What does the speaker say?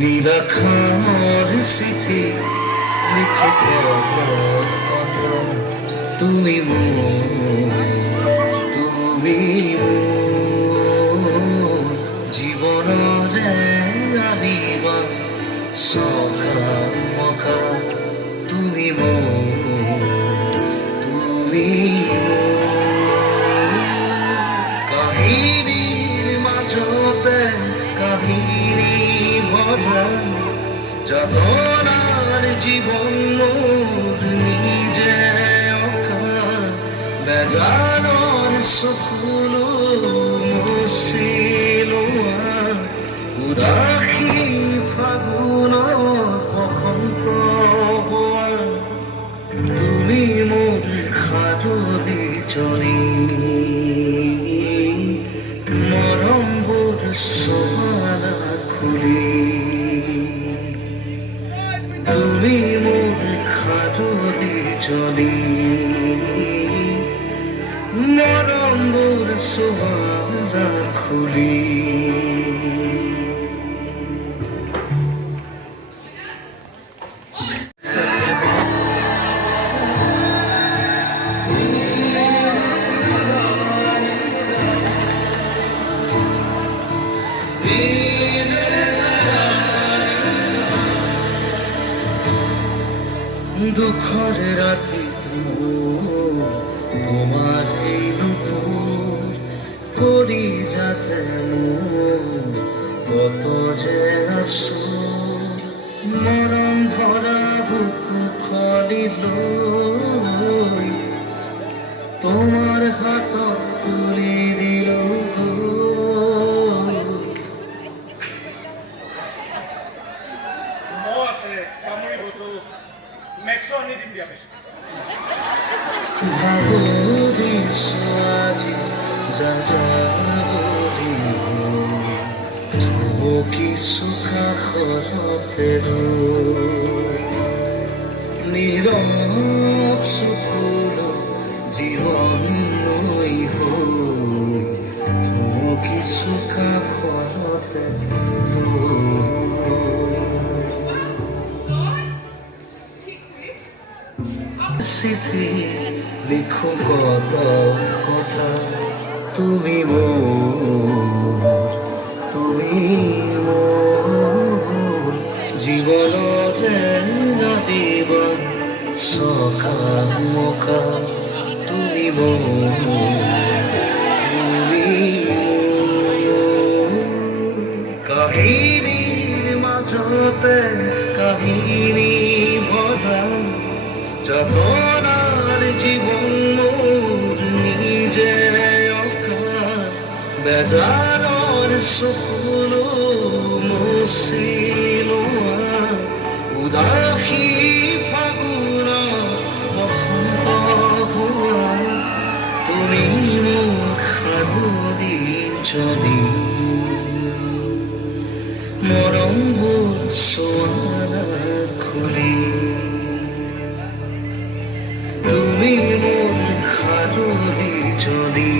নীলাক্ষর স্মৃতি লিখো কত কথা, তুমি তুমি জীবনরে আনিবা সখা মখা, তুমি তুমি কাহিনীর মাজতে কাহিনী ভরা যাতনার জীবন মোর নিজে অকা, বেজানোর সকল মুছিল উদাসী ফাগুনৰ বসন্ত হোৱা, তুমি মোৰ সাধুদি চলি মৰমবোৰ চহানা খুলি, তুমি মোৰ সাধুদি চলি মৰমবোৰ চহানা খুলি। দুঃখর রাতি তোমার এই নুপুর করি যাতে কত যে আসুর, মরম ভরা বুকু খলিল তোমার হাতত তুলি দিল। ভাবরি আজি যাযাবরি থমকি সুখা খৰতে নীৰৱ চকুৰ জীৱন লৈ হৈ থমকি সুখা খৰতে স্মৃতি লিখো কত কথা, তুমি তুমি জীবনরে দিবা সখা মখা, তুমি তুমি কাহিনীর মাজতে কাহিনী ভরা যাতনার জীবন মোর নিজে অকা, বেজানোর সকল মুছিল উদাসী ফাগুনৰ বসন্ত হোৱা, তুমি মোক সাধুদি চলি মৰমবোৰ চোৱানা খুলি, তুমি মোৰ সাধুদি চলি